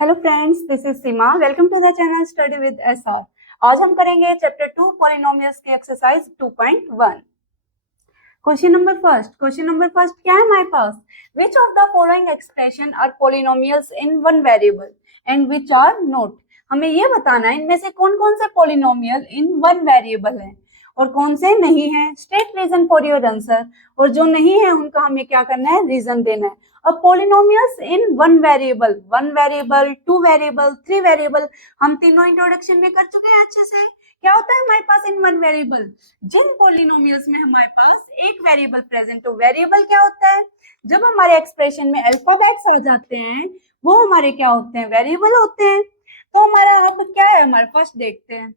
Hello friends, this is Seema. Welcome to the channel study with SR. आज हम करेंगे chapter 2 polynomials की exercise 2.1। Question number first क्या है हमारे पास? Which of the following expression are polynomials in one variable and which are not. हमें ये बताना है इनमें से कौन कौन से पॉलिनोमियल इन वन वेरिएबल है और कौन से नहीं है। State reason for your answer. और जो नहीं है उनका हमें क्या करना है, रीजन देना है। अब polynomials in one variable, two variable, three variable, हम तीनों इंट्रोडक्शन में कर चुके हैं अच्छे से। क्या होता है हमारे पास इन वन वेरिएबल? जिन पॉलिनोमियल्स में हमारे पास एक वेरिएबल प्रेजेंट हो। वेरिएबल क्या होता है? जब हमारे एक्सप्रेशन में अल्फाबेट्स आ जाते हैं वो हमारे क्या होते हैं, वेरिएबल होते हैं। तो हमारा अब क्या है, हमारे फर्स्ट देखते हैं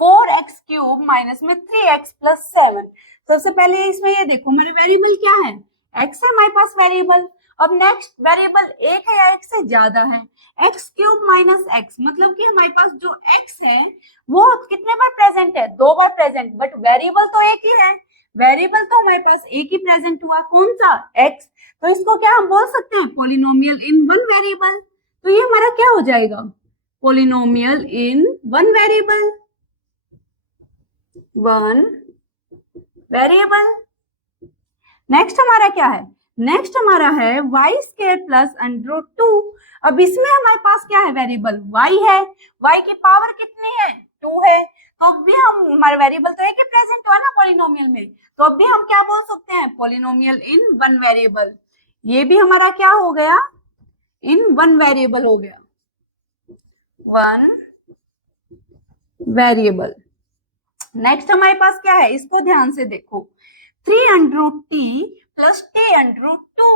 4x³ माइनस में 3x प्लस 7। सबसे पहले इसमें ये देखो हमारे वेरिएबल क्या है, x है हमारे पास वेरिएबल। अब नेक्स्ट वेरिएबल एक है या एक से ज्यादा है। x³ माइनस x मतलब कि हमारे पास जो x है वो कितने बार प्रेजेंट है, दो बार प्रेजेंट, बट वेरिएबल तो एक ही है। वेरिएबल तो हमारे पास एक ही प्रेजेंट हुआ, कौन सा, x। तो इसको क्या हम बोल सकते हैं, पॉलिनोमियल इन वन वेरिएबल। तो ये हमारा क्या हो जाएगा, पॉलिनोमियल इन one variable, one variable. Next हमारा क्या है, नेक्स्ट हमारा है y² प्लस √2। अब इसमें हमारे पास क्या है, वेरिएबल y है, y की पावर कितनी है, 2 है। तो अब भी हम, हमारा वेरिएबल तो एक ही प्रेजेंट हुआ ना पॉलिनोमियल में, तो अब भी हम क्या बोल सकते हैं, पॉलिनोमियल इन वन वेरिएबल। ये भी हमारा क्या हो गया, इन वन वेरिएबल हो गया, वन वेरिएबल। नेक्स्ट हमारे पास क्या है, इसको ध्यान से देखो, 3√t प्लस t√2।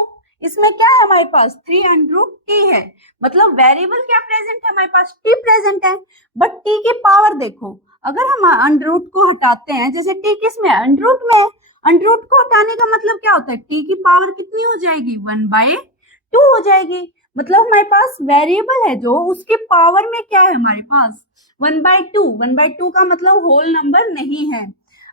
इसमें क्या है हमारे पास, 3√t है, मतलब वेरिएबल क्या प्रेजेंट है हमारे पास, t प्रेजेंट है। बट t की पावर देखो, अगर हम अंडरूट को हटाते हैं, जैसे t किस में है, अंडरूट में है, अंडरूट को हटाने का मतलब क्या होता है, t की पावर कितनी हो जाएगी, 1/2 हो जाएगी। मतलब हमारे पास वेरिएबल है जो, उसके पावर में क्या है हमारे पास, 1/2। 1/2 का मतलब होल नंबर नहीं है।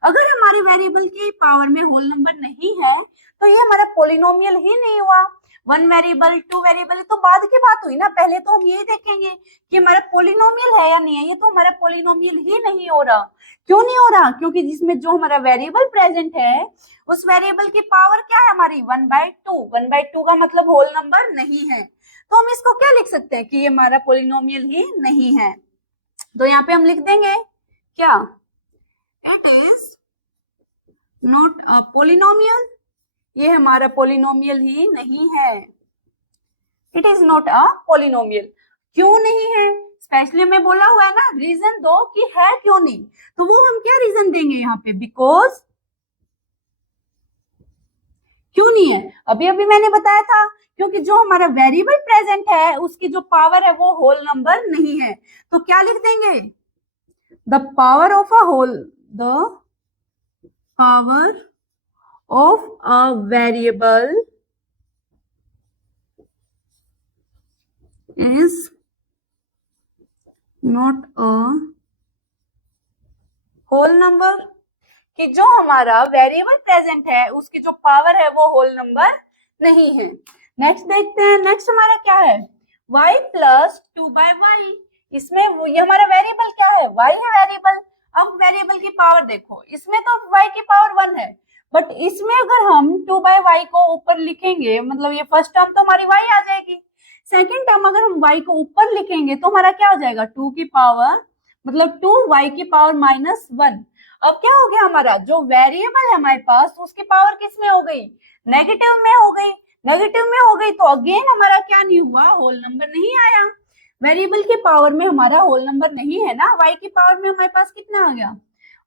अगर हमारे वेरिएबल की पावर में होल नंबर नहीं है तो ये हमारा पॉलिनोमियल ही नहीं हुआ। वन वेरिएबल, टू वेरिएबल तो बाद की बात हुई ना, पहले तो हम यही देखेंगे कि हमारा पॉलिनोमियल है या नहीं है। ये तो हमारा पॉलिनोमियल ही नहीं हो रहा। क्यों नहीं हो रहा, क्योंकि जिसमें जो हमारा वेरिएबल प्रेजेंट है उस वेरिएबल की पावर क्या है हमारी, 1/2। 1/2 का मतलब होल नंबर नहीं है। तो हम इसको क्या लिख सकते हैं कि ये हमारा पॉलिनोमियल ही नहीं है। तो यहाँ पे हम लिख देंगे क्या, it is not a polynomial. ये हमारा पोलिनोमियल ही नहीं है। It is not a polynomial. क्यों नहीं है, स्पेशली में बोला हुआ है ना, रीजन दो कि है क्यों नहीं। तो वो हम क्या रीजन देंगे यहाँ पे, बिकॉज, क्यों नहीं है, अभी अभी मैंने बताया था, क्योंकि जो हमारा वेरिएबल प्रेजेंट है उसकी जो पावर है वो होल नंबर नहीं है। तो क्या लिख देंगे, the power of a whole, the power of a variable is not a whole number। कि जो हमारा वेरिएबल प्रेजेंट है उसकी जो पावर है वो होल नंबर नहीं है। नेक्स्ट देखते हैं, नेक्स्ट हमारा क्या है, y प्लस 2/y। इसमें ये हमारा वेरिएबल क्या है, y है वेरिएबल। अब वेरिएबल की पावर देखो, इसमें तो y की पावर 1 है, बट इसमें अगर हम 2/y को ऊपर लिखेंगे, मतलब ये फर्स्ट टर्म तो हमारी y आ जाएगी, सेकेंड टर्म अगर हम y को ऊपर लिखेंगे तो हमारा क्या हो जाएगा, 2 की पावर, मतलब 2y की पावर -1। अब क्या हो गया, हमारा जो वेरिएबल है हमारे पास उसकी पावर किस में हो गई, नेगेटिव में हो गई। नेगेटिव में हो गई तो अगेन हमारा क्या नहीं हुआ, होल नंबर नहीं आया। वेरिएबल की पावर में हमारा होल नंबर नहीं है ना, y की पावर में हमारे पास कितना आ गया,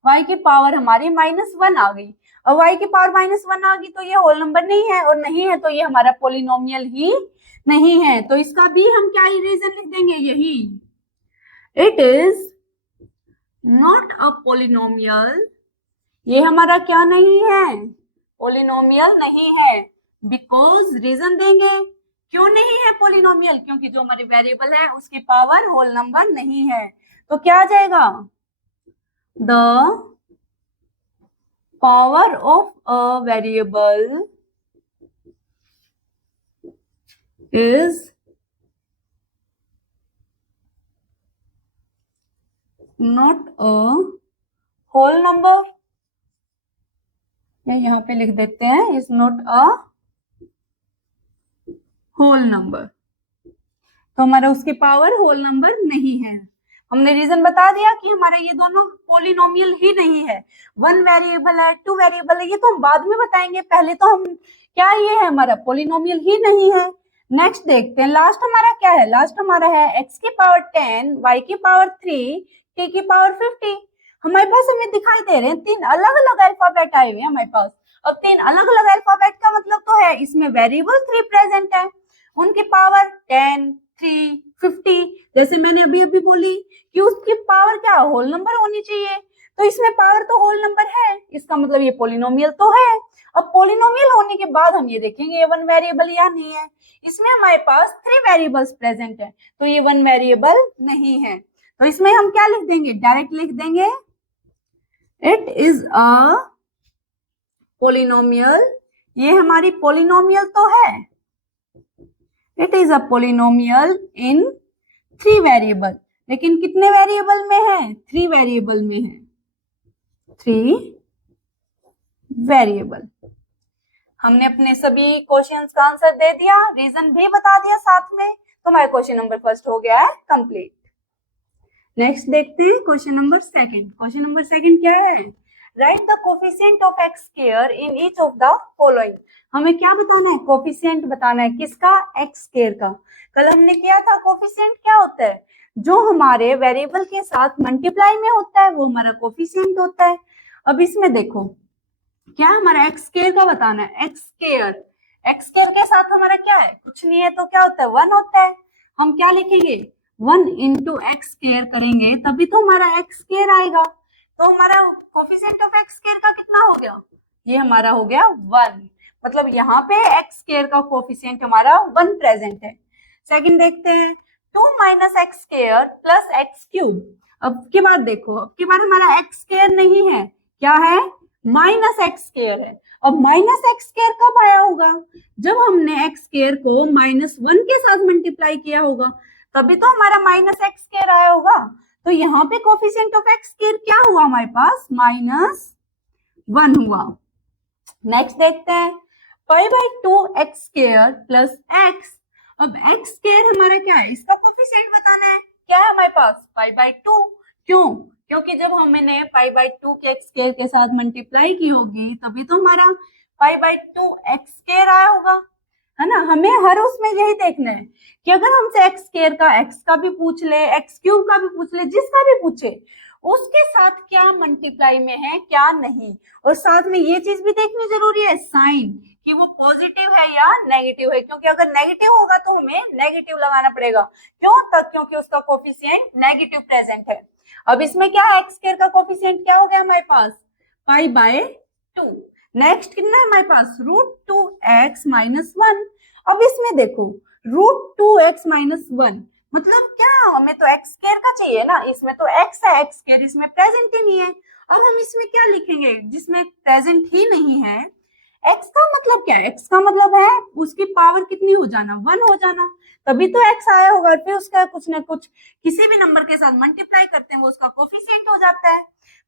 y की पावर हमारी -1 आ गई। और y की पावर -1 आ गई तो ये होल नंबर नहीं है, और नहीं है तो ये हमारा पोलिनोमियल ही नहीं है। तो इसका भी हम क्या ही रीजन लिख देंगे, यही, it is not a polynomial. ये हमारा क्या नहीं है, पोलिनोमियल नहीं है। बिकॉज रीजन देंगे क्यों नहीं है पोलिनोमियल, क्योंकि जो हमारी वेरिएबल है उसकी पावर होल नंबर नहीं है। तो क्या आ जाएगा, the power of a variable is not a whole number, या यहाँ पे लिख देते हैं is not a whole number. तो हमारा उसकी पावर होल नंबर नहीं है। हमने रीजन बता दिया कि हमारा ये दोनों पोलिनोमियल ही नहीं है। वन वेरिएबल है, टू वेरिएबल है, ये तो हम बाद में बताएंगे, पहले तो हम क्या ये है हमारा पोलिनोमियल ही नहीं है। नेक्स्ट देखते हैं, लास्ट हमारा क्या है, लास्ट हमारा है x की पावर 10, y की पावर 3, t की पावर 50। हमारे पास हमें दिखाई दे रहे हैं तीन अलग अलग अल्फाबेट आए हुए हैं हमारे पास। अब तीन अलग अलग अल्फाबेट का मतलब तो है इसमें वेरिएबल 3 प्रेजेंट है, उनकी पावर 10, 3, 50। जैसे मैंने अभी अभी बोली कि उसकी पावर क्या होल नंबर होनी चाहिए, तो इसमें पावर तो होल नंबर है, इसका मतलब ये पोलिनोमियल तो है। अब पोलिनोमियल होने के बाद हम ये देखेंगे ये वन वेरिएबल या नहीं है। इसमें हमारे पास 3 वेरिएबल्स प्रेजेंट है, तो ये वन वेरिएबल नहीं है। तो इसमें हम क्या लिख देंगे, डायरेक्ट लिख देंगे इट इज अ पोलिनोमियल। ये हमारी पोलिनोमियल तो है, it is a polynomial in 3 variable. लेकिन कितने वेरिएबल में है, 3 वेरिएबल में है, 3 वेरिएबल। हमने अपने सभी क्वेश्चंस का आंसर दे दिया, रीजन भी बता दिया साथ में, तो हमारा क्वेश्चन नंबर फर्स्ट हो गया है कंप्लीट। नेक्स्ट देखते हैं question number second. Question number second क्या है, right the coefficient of x square in each of the following. हमें क्या बताना है, कोफिशिएंट बताना है, किसका, एक्स स्क्वायर का। कल हमने किया था कोफिशिएंट क्या होता है, जो हमारे वेरिएबल के साथ मल्टीप्लाई में होता है वो हमारा कोफिशिएंट होता है। अब इसमें देखो क्या हमारा एक्स स्क्वायर का बताना है, एक्स स्क्वायर, एक्स स्क्वायर के साथ हमारा क्या है, कुछ नहीं है, तो क्या होता है, 1 होता है। हम क्या लिखेंगे, 1 इंटू एक्स स्क्वायर करेंगे तभी तो हमारा एक्स स्क्वायर आएगा। तो हमारा कोफिशिएंट ऑफ एक्स स्क्वायर का कितना हो गया, ये हमारा हो गया 1, मतलब यहाँ पे एक्स स्क्वायर का कोफिशिएंट हमारा 1 प्रेजेंट है। सेकंड देखते हैं, 2 minus x square plus x cube. अब की बार देखो, अब की बार हमारा एक्स स्क्वायर नहीं है, क्या है, माइनस एक्स स्क्वायर है। अब माइनस एक्स स्क्वायर कब आया होगा, जब हमने एक्स स्क्वायर को -1 के साथ मल्टीप्लाई किया होगा, तभी तो हमारा माइनस एक्स स्क्वायर आया होगा। तो यहाँ पे कोफिशिएंट ऑफ एक्स स्क्वायर क्या हुआ हमारे पास, -1 हुआ। नेक्स्ट देखते हैं, pi by 2 x square plus x. अब एक्स स्क्वायर हमारा क्या है, इसका कोफिशिएंट बताना है, क्या है हमारे पास, पाई बाई 2। क्यों, क्योंकि जब हमने पाई बाई 2 के एक्स स्क्वायर के साथ मल्टीप्लाई की होगी तभी तो हमारा पाई बाई 2 एक्स स्क्वायर आया होगा, है ना। हमें हर उसमें यही देखना है कि अगर हमसे एक्स स्क्वायर का एक्स का भी पूछ ले, एक्स क्यूब का भी पूछ ले, जिसका भी पूछे, उसके साथ क्या मल्टीप्लाई में है क्या नहीं। और साथ में ये चीज भी देखनी जरूरी है, साइन, कि वो पॉजिटिव है या नेगेटिव है, क्योंकि अगर नेगेटिव होगा तो हमें नेगेटिव लगाना पड़ेगा। क्यों तक, क्योंकि उसका कोफिशिएंट नेगेटिव प्रेजेंट है। अब इसमें क्या है, एक्स स्क्वायर का कोफिशिएंट क्या हो गया हमारे पास, पाई बाय 2। नेक्स्ट कितना है हमारे पास, √2x - 1। अब इसमें देखो √2x - 1 मतलब क्या, हमें तो एक्स स्क्वायर का चाहिए ना, इसमें तो एक्स है, एक्स स्क्वायर इसमें प्रेजेंट ही नहीं है। अब हम इसमें क्या लिखेंगे, जिसमें प्रेजेंट ही नहीं है, एक्स का मतलब क्या है, एक्स का मतलब है उसकी पावर कितनी हो जाना, 1 हो जाना, तभी तो एक्स आया होगा। फिर उसका कुछ ना कुछ किसी भी नंबर के साथ मल्टीप्लाई करते हैं वो उसका कोफिशिएंट हो जाता है।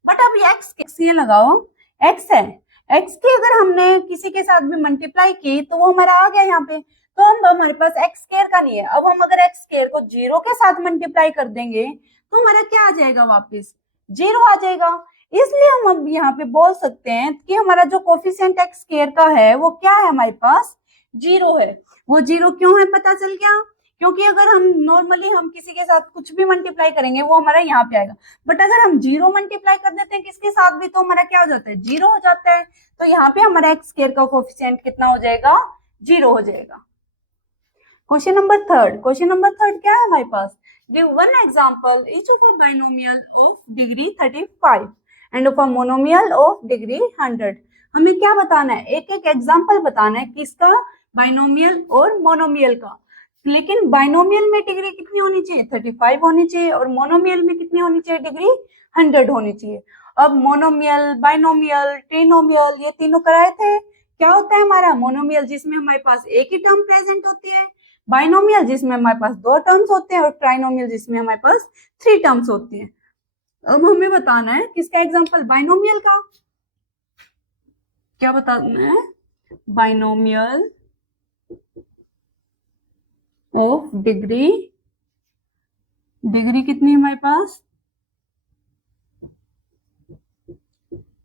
बट अब एक्स ये लगाओ, एक्स है, एक्स की अगर हमने किसी के साथ भी मल्टीप्लाई की तो वो हमारा आ गया यहाँ पे, तो हम हमारे पास एक्स स्क्वायर का नहीं है। अब हम अगर एक्स स्क्वायर को 0 के साथ मल्टीप्लाई कर देंगे तो हमारा क्या आ जाएगा, वापस 0 आ जाएगा। इसलिए हम अब यहाँ पे बोल सकते हैं कि हमारा जो कोफिशिएंट एक्स स्क्वायर का है वो क्या है, हमारे पास 0 है। वो 0 क्यों है पता चल गया, क्योंकि अगर हम नॉर्मली हम किसी के साथ कुछ भी मल्टीप्लाई करेंगे वो हमारा यहाँ पे आएगा, बट अगर हम 0 मल्टीप्लाई कर देते हैं किसके साथ भी तो हमारा क्या हो जाता है, 0 हो जाता है। तो यहाँ पे हमारा एक्स स्क्वायर का कोफिशिएंट कितना हो जाएगा, 0 हो जाएगा। Question number third, question number third क्या है हमारे पास, give one example each of a binomial of degree 35 and of a monomial of degree 100। हमें क्या बताना है, एक एक एग्जांपल बताना है किसका, बाइनोमियल और मोनोमियल का। लेकिन बाइनोमियल में डिग्री कितनी होनी चाहिए, 35 होनी चाहिए, और मोनोमियल में कितनी होनी चाहिए, डिग्री 100 होनी चाहिए। अब मोनोमियल, बाइनोमियल, ट्रिनोमियल ये तीनों कराए थे। क्या होता है हमारा मोनोमियल, जिसमें हमारे पास एक ही टर्म प्रेजेंट होती है, बाइनोमियल जिसमें हमारे पास 2 टर्म्स होते हैं, और ट्राइनोमियल जिसमें हमारे पास 3 टर्म्स होती हैं। अब हमें बताना है किसका एग्जांपल, बाइनोमियल का। क्या बताना है, बाइनोमियल ऑफ डिग्री, डिग्री कितनी है हमारे पास,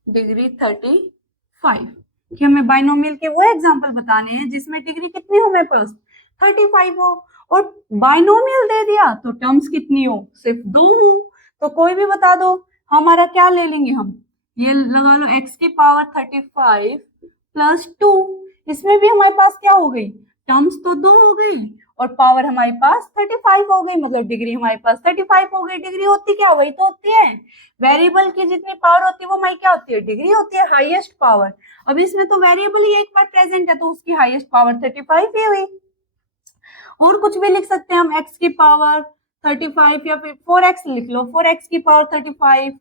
डिग्री 35, कि हमें बाइनोमियल के वो एग्जांपल बताने हैं जिसमें डिग्री कितनी हो हमारे पास, 35 हो। और बाइनोमियल दे दिया तो टर्म्स कितनी हो, सिर्फ 2 हो। तो कोई भी बता दो, हमारा क्या ले लेंगे हम, ये लगा लो x की पावर 35 प्लस 2, इसमें भी हमारे पास क्या हो गई, टर्म्स तो 2 हो गई और पावर हमारे पास 35 हो गई, मतलब डिग्री हमारे पास 35 हो गई। डिग्री होती क्या, वही तो होती है, वेरिएबल की जितनी पावर होती है वो हमारी क्या होती है, डिग्री होती है, हाईएस्ट पावर। अब इसमें तो वेरिएबल ही एक बार प्रेजेंट है तो उसकी हाईएस्ट पावर 35 ही हुई। और कुछ भी लिख सकते हैं हम, x की पावर 35 या फिर 4x लिख लो, 4x की पावर 35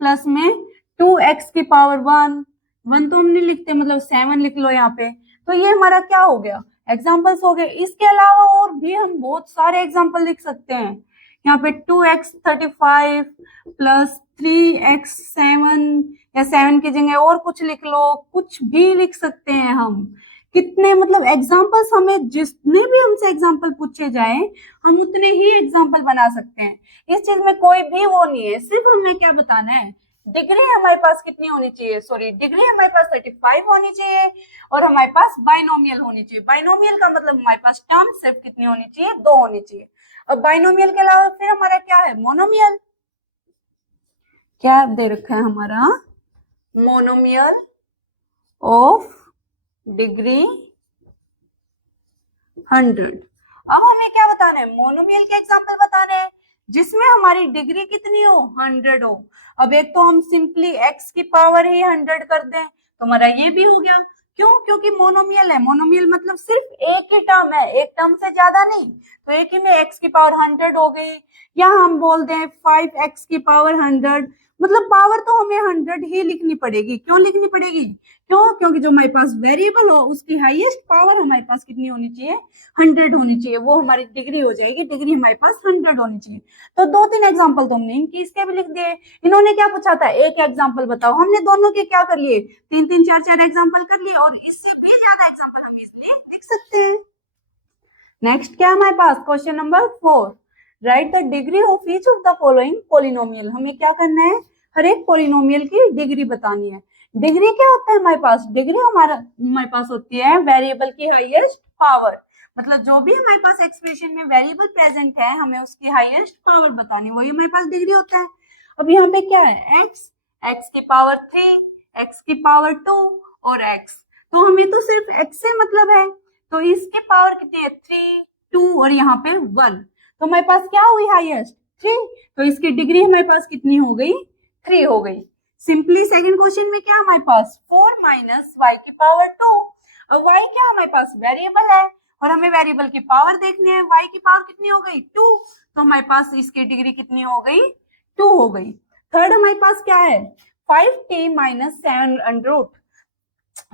प्लस में 2x की पावर 1 तो हम नहीं लिखते, मतलब 7 लिख लो यहाँ पे। तो ये हमारा क्या हो गया, एग्जाम्पल्स हो गए। इसके अलावा और भी हम बहुत सारे एग्जाम्पल लिख सकते हैं। यहाँ पे 2x35 प्लस 3x7 या 7 की जगह और कुछ लिख लो, कुछ भी लिख सकते हैं हम। कितने मतलब एग्जाम्पल्स, हमें जितने भी हमसे एग्जाम्पल पूछे जाए हम उतने ही एग्जाम्पल बना सकते हैं। इस चीज में कोई भी वो नहीं है, सिर्फ हमें क्या बताना है, डिग्री हमारे पास कितनी होनी चाहिए, सॉरी डिग्री हमारे पास 35 होनी चाहिए और हमारे पास बाइनोमियल होनी चाहिए। बाइनोमियल का मतलब हमारे पास टर्म सिर्फ कितनी होनी चाहिए, 2 होनी चाहिए। अब बाइनोमियल के अलावा फिर हमारा क्या है, मोनोमियल। क्या दे रखा है हमारा, मोनोमियल ऑफ डिग्री 100। अब हमें क्या बताना है, मोनोमियल के एग्जांपल बताने हैं जिसमें हमारी डिग्री कितनी हो, 100 हो। अब एक तो हम सिंपली x की पावर ही 100 कर दें तो हमारा ये भी हो गया। क्यों, क्योंकि मोनोमियल है, मोनोमियल मतलब सिर्फ एक ही टर्म है, एक टर्म से ज्यादा नहीं, तो एक ही में x की पावर 100 हो गई। या हम बोल दें 5x की पावर 100, मतलब पावर तो हमें 100 ही लिखनी पड़ेगी। क्यों लिखनी पड़ेगी, क्यों, क्योंकि जो हमारे पास वेरिएबल हो उसकी हाईएस्ट पावर हमारे पास कितनी होनी चाहिए, 100 होनी चाहिए, वो हमारी डिग्री हो जाएगी। डिग्री हमारे पास 100 होनी चाहिए। तो 2-3 एग्जांपल तो हमने इनकी इसके भी लिख दिए। इन्होंने क्या पूछा था, एक एग्जांपल बताओ, हमने दोनों के क्या कर लिए, 3-3 4-4 एग्जांपल कर लिए और इससे भी ज्यादा एग्जांपल हम इसलिए लिख सकते हैं। नेक्स्ट क्या है हमारे पास, question number 4, write the degree of each of the following polynomial. हमें क्या करना है, हर एक पॉलिनोमियल की डिग्री बतानी है। डिग्री क्या होता है हमारे पास, डिग्री हमारे पास होती है वेरिएबल की हाईएस्ट पावर, मतलब जो भी हमारे पास एक्सप्रेशन में वेरिएबल प्रेजेंट है हमें उसकी हाईएस्ट पावर बतानी, वही हमारे पास डिग्री होता है। अब यहाँ पे क्या है, x की पावर 3, x की पावर 2 और x, तो हमें तो सिर्फ x से मतलब है, तो इसकी पावर कितनी है, 3, 2 और यहाँ पे 1, तो हमारे पास क्या हुई, हाईएस्ट 3, तो इसकी डिग्री हमारे पास कितनी हो गई, 3 हो गई। सिंपली सेकंड क्वेश्चन में क्या हमारे पास, 4 माइनस y की पावर 2। अब y क्या हमारे पास वेरिएबल है और हमें वेरिएबल की पावर देखनी है, y की पावर कितनी हो गई, 2, तो हमारे पास इसकी डिग्री कितनी हो गई, 2 हो गई। थर्ड हमारे पास क्या है, 5t माइनस 7 अंडर रूट,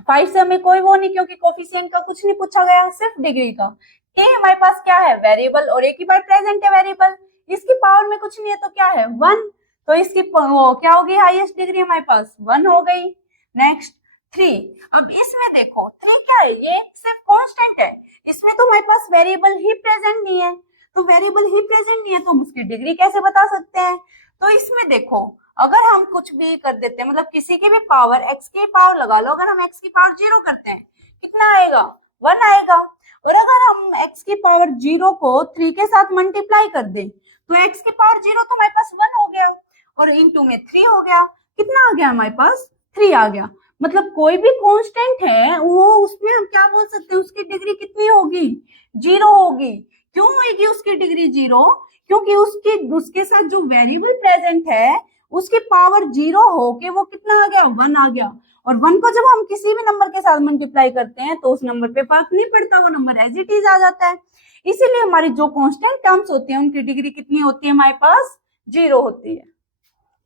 5 से हमें कोई वो नहीं क्योंकि कोफिशिएंट का कुछ नहीं पूछा गया, सिर्फ डिग्री का। k हमारे पास क्या है, वेरिएबल, और एक ही बार प्रेजेंट है वेरिएबल, इसकी पावर में कुछ नहीं है तो क्या है, 1, तो इसकी वो क्या होगी, हाईएस्ट डिग्री हमारे पास 1 हो गई। नेक्स्ट 3, अब इसमें देखो 3 क्या है, ये सिर्फ कांस्टेंट है, इसमें तो हमारे पास वेरिएबल ही प्रेजेंट नहीं है, तो वेरिएबल ही प्रेजेंट नहीं है तो हम उसकी डिग्री कैसे बता सकते हैं। तो इसमें देखो अगर हम कुछ भी कर देते हैं, मतलब किसी की भी पावर, x की पावर लगा लो, अगर हम x की पावर 0 करते हैं कितना आएगा, 1 आएगा। और अगर हम x की पावर 0 को 3 के साथ मल्टीप्लाई कर दें तो x की पावर 0 तो हमारे पास 1 हो गया और इनटू में 3 हो गया, कितना आ गया हमारे पास, 3 आ गया। मतलब कोई भी कांस्टेंट है वो, उसमें हम क्या बोल सकते हैं, उसकी डिग्री कितनी होगी, 0 होगी। क्यों होगी उसकी डिग्री 0, क्योंकि उसके साथ जो वेरिएबल प्रेजेंट है उसकी पावर 0 होके वो कितना आ गया, 1 आ गया। और 1 को जब हम किसी भी नंबर के साथ मल्टीप्लाई करते हैं तो उस नंबर पे फर्क नहीं पड़ता, वो नंबर एज इट इज आ जाता है। इसीलिए हमारी जो कांस्टेंट टर्म्स होती हैं उनकी डिग्री कितनी होती है, हमारे पास 0 होती है।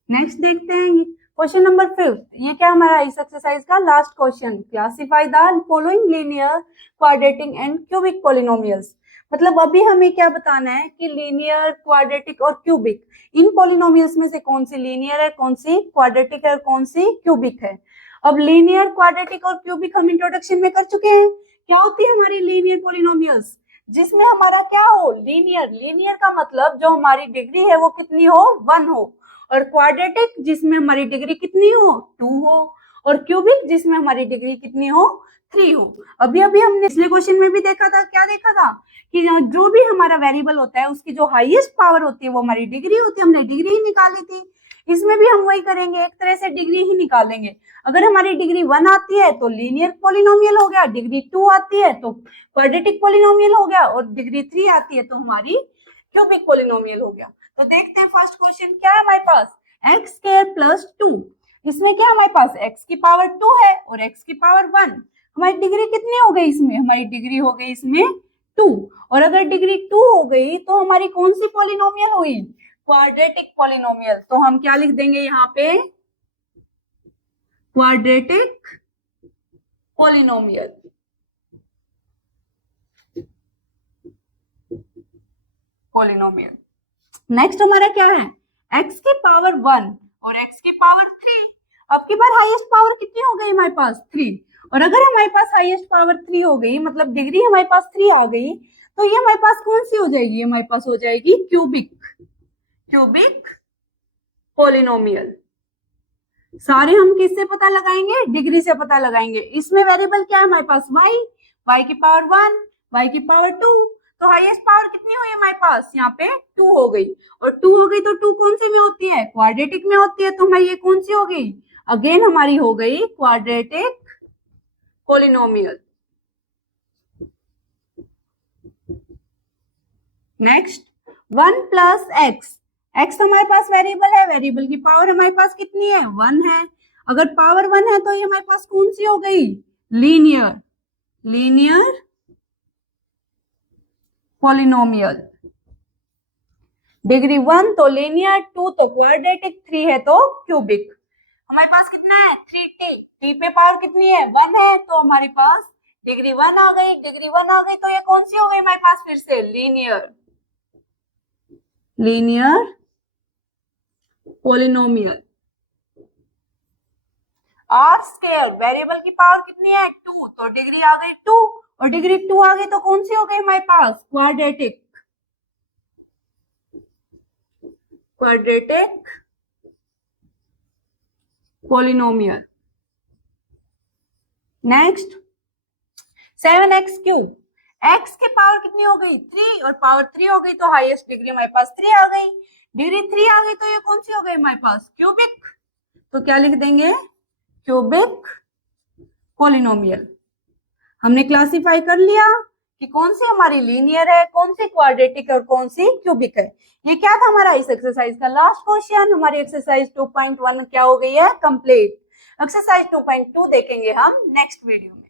नेक्स्ट देखते हैं क्वेश्चन नंबर 5, ये क्या हमारा इस एक्सरसाइज का last question, classify the following linear, quadratic and cubic polynomials. मतलब अभी हमें क्या बताना है कि लीनियर, क्वाड्रेटिक और क्यूबिक, इन पॉलिनोमियल्स में से कौन सी लीनियर है, कौन सी क्वाड्रेटिक है और कौन सी क्यूबिक है। अब लीनियर, क्वाड्रेटिक और क्यूबिक हम इंट्रोडक्शन में कर चुके हैं। क्या होती है हमारी लीनियर पॉलिनोमियल्स, जिसमें हमारा क्या हो, लीनियर, लीनियर का मतलब जो हमारी डिग्री है वो कितनी हो, 1 हो, और क्वाड्रेटिक जिसमें हमारी डिग्री कितनी हो, 2 हो, और क्यूबिक जिसमें हमारी डिग्री कितनी हो, 3 हो। अभी अभी हमने पिछले क्वेश्चन में भी देखा था, क्या देखा था कि जो भी हमारा वेरिएबल होता है उसकी जो हाईएस्ट पावर होती है वो हमारी डिग्री होती है, हमने डिग्री ही निकाली थी। इसमें भी हम वही करेंगे, एक तरह से डिग्री ही निकालेंगे। अगर हमारी डिग्री 1 आती है तो लीनियर पॉलिनोमियल हो गया, डिग्री 2 आती है तो क्वाड्रेटिक पॉलिनोमियल हो गया, और डिग्री 3 आती है तो हमारी क्यूबिक पॉलिनोमियल हो गया। तो देखते हैं फर्स्ट क्वेश्चन क्या है हमारे पास, एक्स स्क्वायर प्लस 2। इसमें क्या हमारे पास x की पावर 2 है और x की पावर 1। हमारी डिग्री कितनी हो गई इसमें, हमारी डिग्री हो गई इसमें 2। और अगर डिग्री 2 हो गई तो हमारी कौन सी पॉलिनोमियल हुई, क्वाड्रेटिक पॉलिनोमियल। तो हम क्या लिख देंगे यहाँ पे, क्वाड्रेटिक पॉलिनोमियल। नेक्स्ट हमारा क्या है, x की पावर 1 और x की पावर 3। अब की बार हाईएस्ट पावर कितनी हो गई हमारे पास, 3। और अगर हमारे पास हाईएस्ट पावर 3 हो गई, मतलब डिग्री हमारे पास 3 आ गई, तो ये हमारे पास कौन सी हो जाएगी, हमारे पास हो जाएगी क्यूबिक पॉलिनोमियल। सारे हम किससे पता लगाएंगे, डिग्री से पता लगाएंगे। इसमें वेरिएबल क्या है हमारे पास, y की पावर 1, y की पावर 2। तो हाईएस्ट पावर कितनी हुई हमारे पास, यहाँ पे 2 हो गई, और 2 हो गई तो 2 कौन सी में होती है, क्वाड्रेटिक में होती है। तो हमारी ये कौन सी हो गई, अगेन हमारी हो गई quadratic polynomial. Next 1 plus x, x हमारे पास वेरिएबल है, वेरिएबल की पावर हमारे पास कितनी है, 1 है। अगर पावर 1 है तो ये हमारे पास कौन सी हो गई, लीनियर पॉलिनोमियल। डिग्री 1 तो लीनियर, 2 तो क्वाड्रेटिक, 3 है तो क्यूबिक। हमारे पास कितना है, 3t, t पे पावर कितनी है, 1 है, तो हमारे पास डिग्री 1 आ गई, डिग्री 1 आ गई तो ये कौन सी हो गई हमारे पास, फिर से linear polynomial. R square, variable की पावर कितनी है, 2, तो डिग्री आ गई 2, और डिग्री 2 आ गई तो कौन सी हो गई हमारे पास, quadratic polynomial. Next 7x cube, x की पावर कितनी हो गई, 3, और पावर 3 हो गई तो हाईएस्ट डिग्री हमारे पास 3 आ गई। डिग्री 3 आ गई तो ये कौन सी हो गई हमारे पास, क्यूबिक। तो क्या लिख देंगे, क्यूबिक पॉलिनोमियल। हमने क्लासिफाई कर लिया कि कौन सी हमारी लीनियर है, कौन सी क्वाड्रेटिक और कौन सी क्यूबिक है। ये क्या था हमारा इस एक्सरसाइज का लास्ट क्वेश्चन। हमारी एक्सरसाइज 2.1 क्या हो गई है, कंप्लीट। एक्सरसाइज 2.2 देखेंगे हम नेक्स्ट वीडियो में।